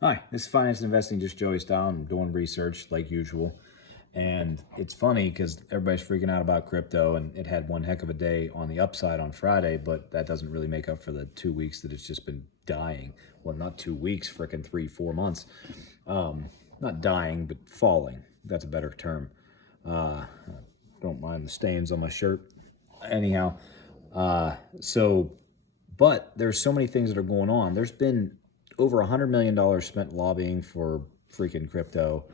Hi, this is Finance and Investing, just Joey style. I'm doing research like usual. And it's funny because everybody's freaking out about crypto, and it had one heck of a day on the upside on Friday, but that doesn't really make up for the 2 weeks that it's just been dying. Well, not 2 weeks, freaking 3, 4 months. Not dying, but falling. That's a better term. Uh, don't mind the stains on my shirt. Anyhow, so but there's so many things that are going on. There's been over $100 million spent lobbying for freaking crypto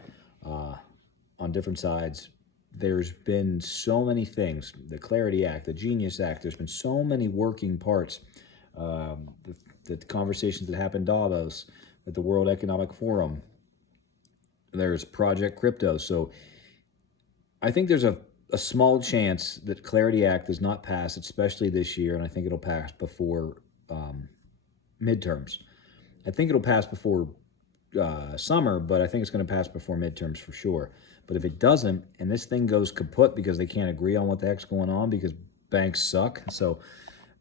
on different sides. There's been so many things, the Clarity Act, the Genius Act. There's been so many working parts. The conversations that happened in Davos at the World Economic Forum. There's Project Crypto. So I think there's a small chance that Clarity Act does not pass, especially this year, and I think it'll pass before midterms. I think it'll pass before summer, but I think it's going to pass before midterms for sure. But if it doesn't, and this thing goes kaput because they can't agree on what the heck's going on because banks suck. So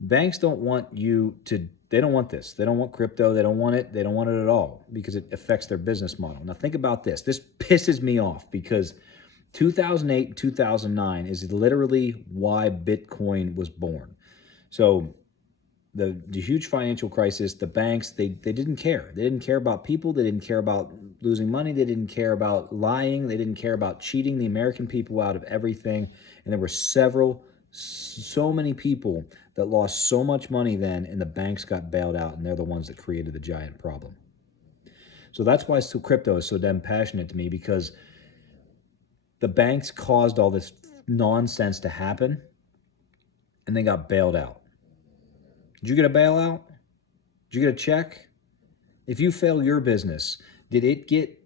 banks don't want you to, they don't want this. They don't want crypto. They don't want it. They don't want it at all because it affects their business model. Now think about this. This pisses me off because 2008 and 2009 is literally why Bitcoin was born. So the huge financial crisis, the banks, they didn't care. They didn't care about people. They didn't care about losing money. They didn't care about lying. They didn't care about cheating the American people out of everything. And there were so many people that lost so much money then, and the banks got bailed out, and they're the ones that created the giant problem. So that's why crypto is so damn passionate to me, because the banks caused all this nonsense to happen, and they got bailed out. Did you get a bailout? Did you get a check? If you fail your business, did it get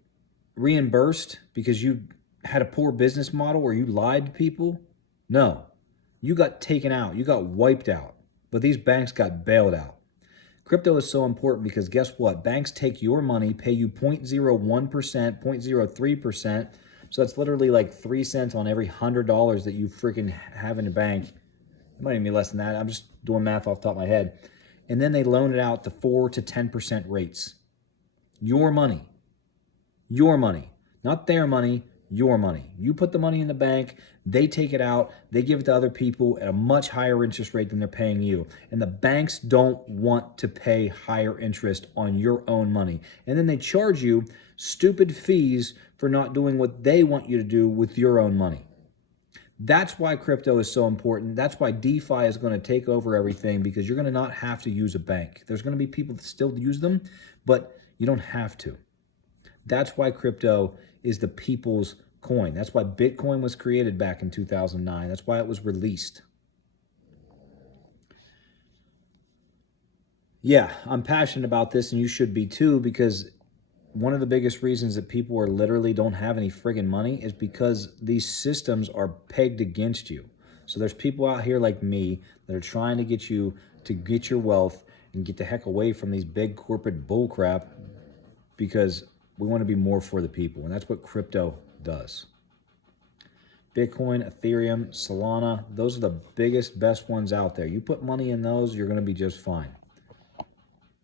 reimbursed because you had a poor business model or you lied to people? No. You got taken out. You got wiped out. But these banks got bailed out. Crypto is so important because guess what? Banks take your money, pay you 0.01%, 0.03%. So that's literally like 3 cents on every $100 that you freaking have in the bank. It might even be less than that. I'm just doing math off the top of my head. And then they loan it out to 4 to 10% rates. Your money. Your money. Not their money, your money. You put the money in the bank, they take it out, they give it to other people at a much higher interest rate than they're paying you. And the banks don't want to pay higher interest on your own money. And then they charge you stupid fees for not doing what they want you to do with your own money. That's why crypto is so important. That's why DeFi is going to take over everything, because you're going to not have to use a bank. There's going to be people that still use them, but you don't have to. That's why crypto is the people's coin. That's why Bitcoin was created back in 2009. That's why it was released. Yeah, I'm passionate about this, and you should be too, because one of the biggest reasons that people are literally don't have any friggin' money is because these systems are pegged against you. So there's people out here like me that are trying to get you to get your wealth and get the heck away from these big corporate bullcrap, because we want to be more for the people, and that's what crypto does. Bitcoin, Ethereum, Solana, those are the biggest, best ones out there. You put money in those, you're going to be just fine.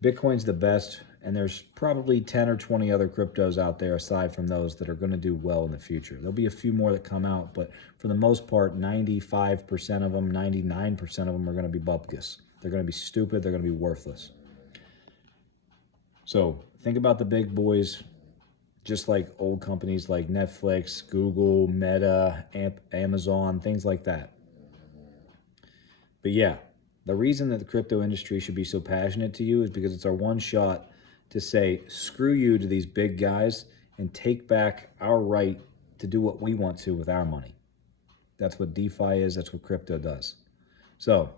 Bitcoin's the best, and there's probably 10 or 20 other cryptos out there aside from those that are going to do well in the future. There'll be a few more that come out, but for the most part, 95% of them, 99% of them are going to be bupkis. They're going to be stupid. They're going to be worthless. So think about the big boys, just like old companies like Netflix, Google, Meta, Amazon, things like that. But yeah, the reason that the crypto industry should be so passionate to you is because it's our one shot to say, screw you to these big guys and take back our right to do what we want to with our money. That's what DeFi is. That's what crypto does. So,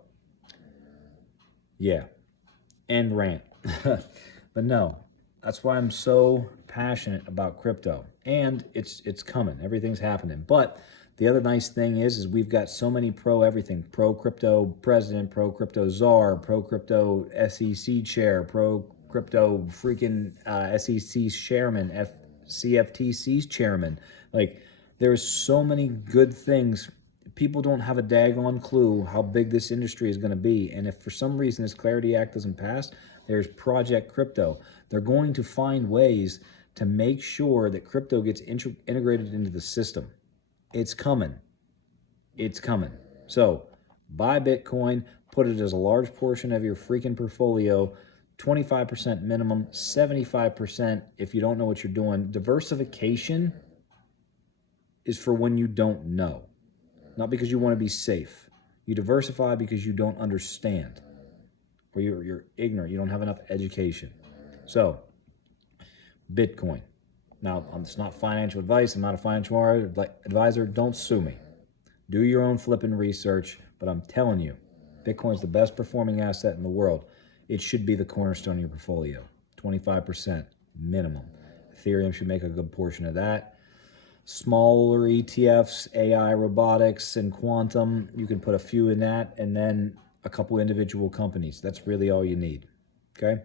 yeah, end rant. But no, that's why I'm so passionate about crypto. And it's coming. Everything's happening. But the other nice thing is we've got so many pro everything. Pro crypto president, pro crypto czar, pro crypto SEC chair, pro crypto freaking SEC chairman, CFTC's chairman. Like, there's so many good things. People don't have a daggone clue how big this industry is going to be. And if for some reason this Clarity Act doesn't pass, There's Project Crypto. They're going to find ways to make sure that crypto gets integrated into the system. It's coming. It's coming. So buy Bitcoin, put it as a large portion of your freaking portfolio, 25% minimum, 75% if you don't know what you're doing. Diversification is for when you don't know, not because you want to be safe. You diversify because you don't understand, or you're ignorant. You don't have enough education. So, Bitcoin. Now, it's not financial advice. I'm not a financial advisor. Don't sue me. Do your own flipping research. But I'm telling you, Bitcoin is the best performing asset in the world. It should be the cornerstone of your portfolio. 25% minimum. Ethereum should make a good portion of that. Smaller ETFs, AI, robotics, and quantum, you can put a few in that, and then a couple individual companies. That's really all you need. Okay?